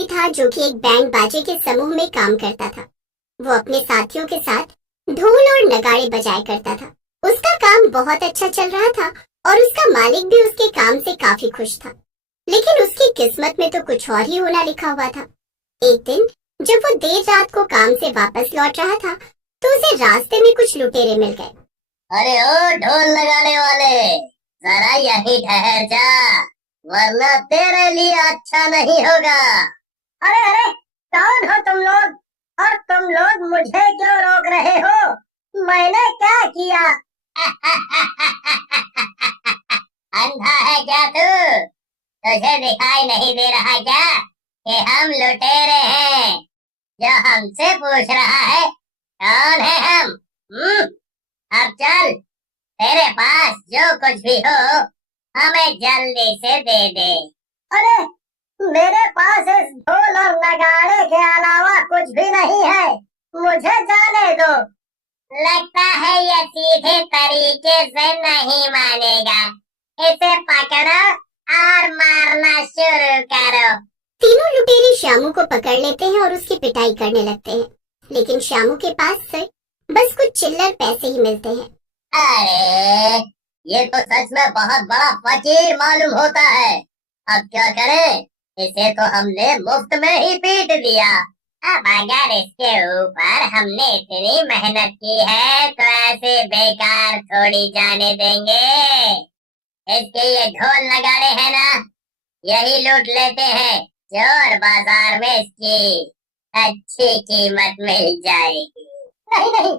व्यक्ति था जो कि एक बैंड बाजे के समूह में काम करता था। वो अपने साथियों के साथ ढोल और नगाड़े बजाया करता था। उसका काम बहुत अच्छा चल रहा था और उसका मालिक भी उसके काम से काफी खुश था। लेकिन उसकी किस्मत में तो कुछ और ही होना लिखा हुआ था। एक दिन जब वो देर रात को काम से वापस लौट रहा था तो उसे रास्ते में कुछ लुटेरे मिल गए। अरे ओ ढोल लगाने वाले, जरा यहीं ठहर जा, वरना तेरे लिए अच्छा नहीं होगा। अरे अरे, कौन हो तुम लोग और तुम लोग मुझे क्यों रोक रहे हो? मैंने क्या किया? अंधा है क्या तू? तुझे दिखाई नहीं दे रहा क्या कि हम लुटेरे हैं? जो हमसे पूछ रहा है कौन है हम? अब चल, तेरे पास जो कुछ भी हो हमें जल्दी से दे दे। अरे, मेरे पास इस ढोल और नगाड़े के अलावा कुछ भी नहीं है, मुझे जाने दो। लगता है ये सीधे तरीके से नहीं मानेगा, इसे पकड़ो और मारना शुरू करो। तीनों लुटेरे श्यामू को पकड़ लेते हैं और उसकी पिटाई करने लगते हैं, लेकिन श्यामू के पास से बस कुछ चिल्लर पैसे ही मिलते हैं। अरे, ये तो सच में बहुत बड़ा फकीर मालूम होता है। अब क्या करें? इसे तो हमने मुफ्त में ही पीट दिया। अब अगर इसके ऊपर हमने इतनी मेहनत की है तो ऐसे बेकार थोड़ी जाने देंगे। इसके ये ढोल नगाड़े हैं ना, यही लूट लेते हैं, चोर बाजार में इसकी अच्छी कीमत मिल जाएगी। नहीं नहीं,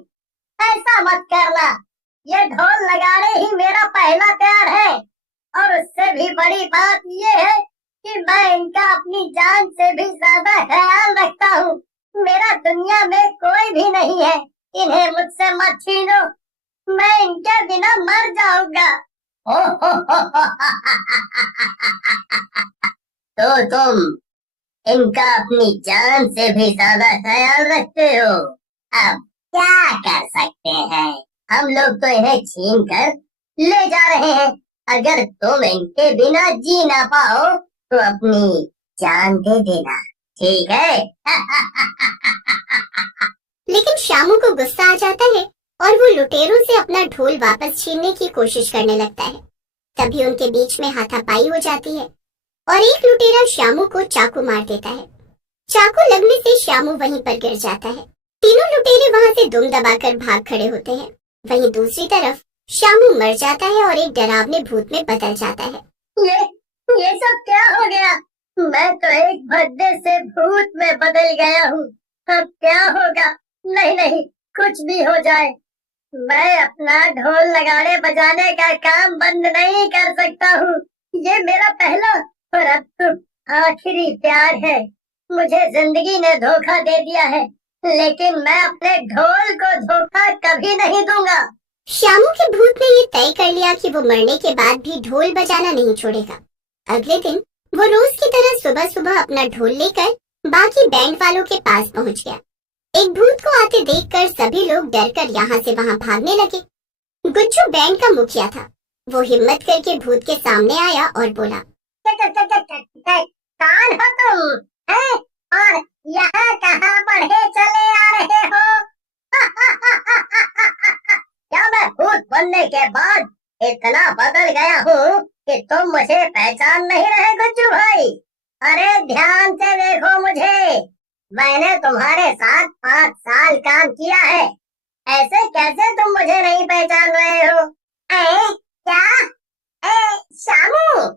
ऐसा मत करना, ये ढोल नगाड़े ही मेरा पहला प्यार है और उससे भी बड़ी बात ये है कि मैं इनका अपनी जान से भी ज्यादा ख्याल रखता हूँ। मेरा दुनिया में कोई भी नहीं है, इन्हें मुझसे मत छीनो, मैं इनके बिना मर जाऊंगा। तो तुम इनका अपनी जान से भी ज्यादा ख्याल रखते हो। अब क्या कर सकते हैं, हम लोग तो इन्हें छीन कर ले जा रहे हैं। अगर तुम इनके बिना जी ना पाओ तो अपनी जान दे देना, ठीक है? लेकिन श्यामू को गुस्सा आ जाता है और वो लुटेरों से अपना ढोल वापस छीनने की कोशिश करने लगता है। तभी उनके बीच में हाथापाई हो जाती है और एक लुटेरा श्यामू को चाकू मार देता है। चाकू लगने से श्यामू वहीं पर गिर जाता है। तीनों लुटेरे वहां से दुम दबाकर भाग खड़े होते हैं। वहीं दूसरी तरफ श्यामू मर जाता है और एक डरावने भूत में बदल जाता है। ये सब क्या हो गया? मैं तो एक भद्दे से भूत में बदल गया हूँ। अब क्या होगा? नहीं नहीं, कुछ भी हो जाए, मैं अपना ढोल नगाड़े बजाने का काम बंद नहीं कर सकता हूँ। ये मेरा पहला और अब तो आखिरी प्यार है। मुझे जिंदगी ने धोखा दे दिया है, लेकिन मैं अपने ढोल को धोखा कभी नहीं दूंगा। श्यामू के भूत ने ये तय कर लिया कि वो मरने के बाद भी ढोल बजाना नहीं छोड़ेगा। अगले दिन वो रोज की तरह सुबह सुबह अपना ढोल लेकर बाकी बैंड वालों के पास पहुंच गया। एक भूत को आते देखकर सभी लोग डरकर यहाँ से वहाँ भागने लगे। गुज्जू बैंड का मुखिया था। वो हिम्मत करके भूत के सामने आया और बोला, कौन हो तुम हैं? और यहाँ कहाँ बढ़े चले आ रहे हो? क्या मैं भूत बनने के बाद इतना बदल गया हूँ कि तुम मुझे पहचान नहीं रहे गुज्जू भाई? अरे ध्यान से देखो मुझे, मैंने तुम्हारे साथ 5 साल काम किया है, ऐसे कैसे तुम मुझे नहीं पहचान रहे हो? क्या? श्यामू,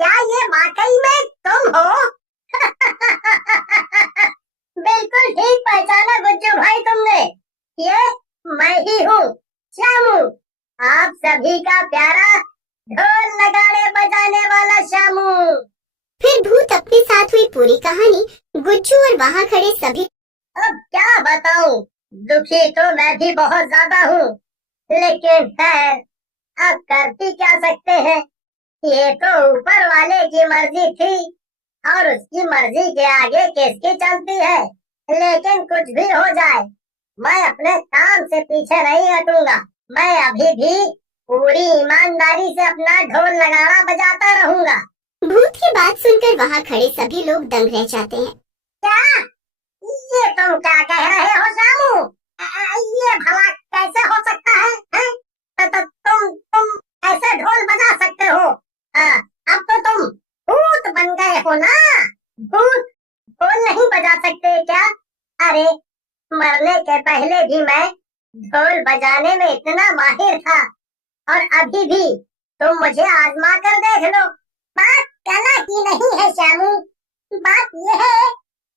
क्या ये वाकई में तुम हो? बिल्कुल ठीक पहचाना गुज्जू भाई तुमने, ये मैं ही हूँ, श्यामू, आप सभी का प्यारा ढोल नगाड़े बजाने वाला श्यामू। फिर भूत अपने साथ हुई पूरी कहानी गुज्जू और वहाँ खड़े सभी। अब क्या बताऊं, दुखी तो मैं भी बहुत ज्यादा हूँ, लेकिन खैर अब कर भी क्या सकते हैं। ये तो ऊपर वाले की मर्जी थी और उसकी मर्जी के आगे किसकी चलती है। लेकिन कुछ भी हो जाए, मैं अपने काम से पीछे नहीं हटूंगा। मैं अभी भी पूरी ईमानदारी से अपना ढोल नगाड़ा बजाता रहूंगा। भूत की बात सुनकर वहाँ खड़े सभी लोग दंग रह जाते हैं। क्या? ये तुम क्या कह रहे हो श्यामू? ये भला कैसे हो सकता है, हैं? तो तुम ऐसे ढोल बजा सकते हो? अब तो तुम भूत बन गए हो ना? भूत ढोल नहीं बजा सकते क्या? अरे मरने के पहले भी मैं ढोल बजाने में इतना माहिर था, और अभी भी तुम मुझे आजमा कर देख लो। बात कला की नहीं है श्यामू, बात यह है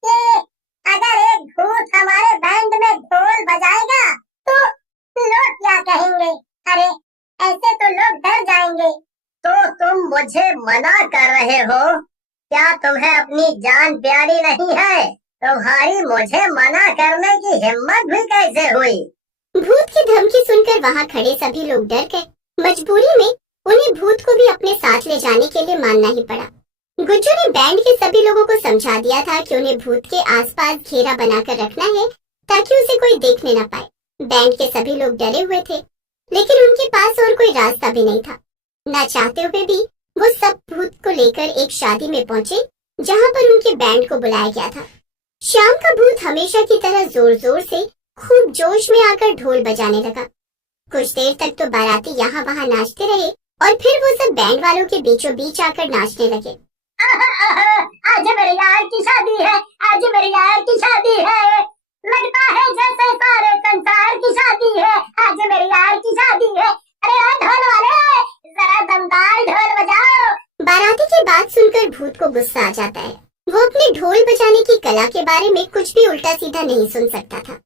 कि अगर एक भूत हमारे बैंड में ढोल बजाएगा तो लोग क्या कहेंगे? अरे ऐसे तो लोग डर जाएंगे। तो तुम मुझे मना कर रहे हो? क्या तुम्हें अपनी जान प्यारी नहीं है? तुम्हारी मुझे मना करने की हिम्मत भी कैसे हुई? भूत की धमकी सुनकर वहाँ खड़े सभी लोग डर गए। मजबूरी में उन्हें भूत को भी अपने साथ ले जाने के लिए मानना ही पड़ा। गुज्जू ने बैंड के सभी लोगों को समझा दिया था कि उन्हें भूत के आसपास घेरा बनाकर रखना है ताकि उसे कोई देखने न पाए। बैंड के सभी लोग डरे हुए थे, लेकिन उनके पास और कोई रास्ता भी नहीं था। न चाहते हुए भी वो सब भूत को लेकर एक शादी में पहुंचे जहाँ पर उनके बैंड को बुलाया गया था। शाम का भूत हमेशा की तरह जोर जोर से खूब जोश में आकर ढोल बजाने लगा। कुछ देर तक तो बाराती यहाँ वहाँ नाचते रहे और फिर वो सब बैंड वालों के बीचों बीच आकर नाचने लगे। आज मेरे यार की शादी है, आज मेरे यार की शादी है, लगता है जैसे सारे संसार की शादी है, आज मेरे यार की शादी है। अरे ढोल वाले, जरा दमदार ढोल बजाओ। बाराती की बात सुनकर भूत को गुस्सा आ जाता है। वो अपने ढोल बजाने की कला के बारे में कुछ भी उल्टा सीधा नहीं सुन सकता था।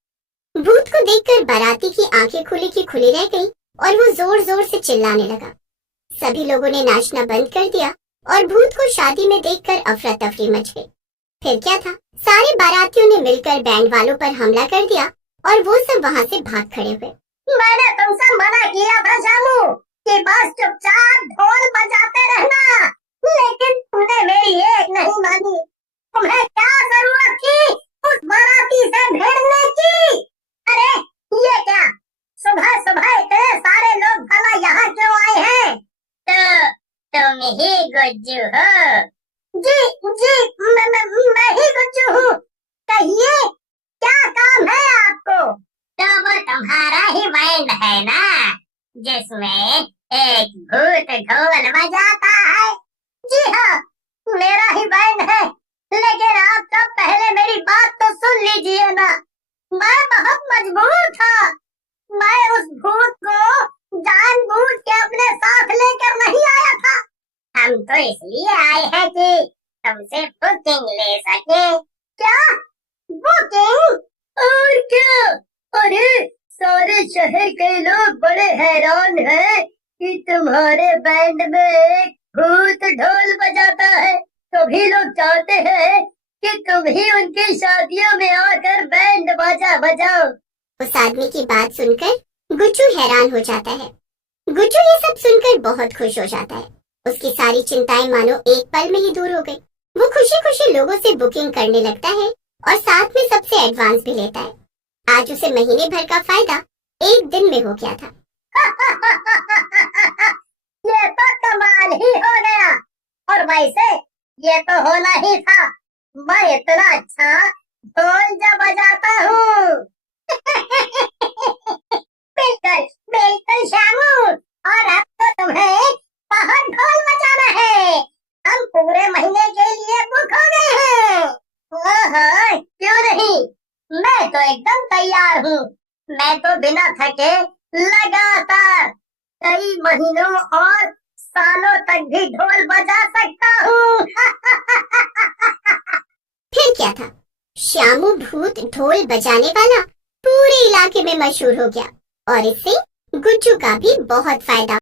भूत को देखकर बाराती की आंखें खुली की खुली रह गई और वो जोर जोर से चिल्लाने लगा। सभी लोगों ने नाचना बंद कर दिया और भूत को शादी में देखकर अफरा तफरी मच गई। फिर क्या था, सारे बारातियों ने मिलकर बैंड वालों पर हमला कर दिया और वो सब वहाँ से भाग खड़े हुए। मैंने तुमसे मना किया था श्यामू कि बस चुपचाप ढोल बजाते रहना, लेकिन तुमने मेरी एक नहीं मानी। तुम्हें क्या जरूरत थी उस बाराती से भिड़ने की? अरे ये क्या, सुबह सुबह इतने सारे लोग भला यहाँ क्यों आए हैं? तो तुम ही गुज्जू हो? जी मैं ही गुज्जू हूँ। कहिए क्या काम है आपको? तो वो तुम्हारा ही बैंड है ना, जिसमें एक भूत ढोल बजाता है? जी हाँ, मेरा ही बैंड है, लेकिन आप सब पहले मेरी बात तो सुन लीजिए ना। मैं बहुत मजबूर था, मैं उस भूत को जानबूझ के अपने साथ लेकर नहीं आया था। हम तो इसलिए आए हैं कि तुमसे बुकिंग ले सके। क्या बुकिंग? और क्या? अरे सारे शहर के लोग बड़े हैरान हैं कि तुम्हारे बैंड में एक भूत ढोल बजाता है। सभी लोग चाहते हैं कि तुम ही उनकी शादियों में आकर बैंड बाजा बजाओ। उस आदमी की बात सुनकर गुज्जू हैरान हो जाता है। गुज्जू ये सब सुनकर बहुत खुश हो जाता है। उसकी सारी चिंताएं मानो एक पल में ही दूर हो गई। वो खुशी खुशी लोगों से बुकिंग करने लगता है और साथ में सबसे एडवांस भी लेता है। आज उसे महीने भर का फायदा एक दिन में हो गया था। ये तो कमाल ही हो गया, और वैसे ये तो होना ही था, मैं इतना अच्छा ढोल जो बजाता हूँ। बिल्कुल बिल्कुल श्यामू, और अब तो तुम्हें बहुत ढोल बजाना है। हम पूरे महीने के लिए बुक हो गए हैं। ओहो, क्यों नहीं, मैं तो एकदम तैयार हूँ। मैं तो बिना थके लगातार कई महीनों और सालों तक भी ढोल बजा सकता हूँ। फिर क्या था, श्यामू भूत ढोल बजाने वाला पूरे इलाके में मशहूर हो गया और इससे गुज्जू का भी बहुत फायदा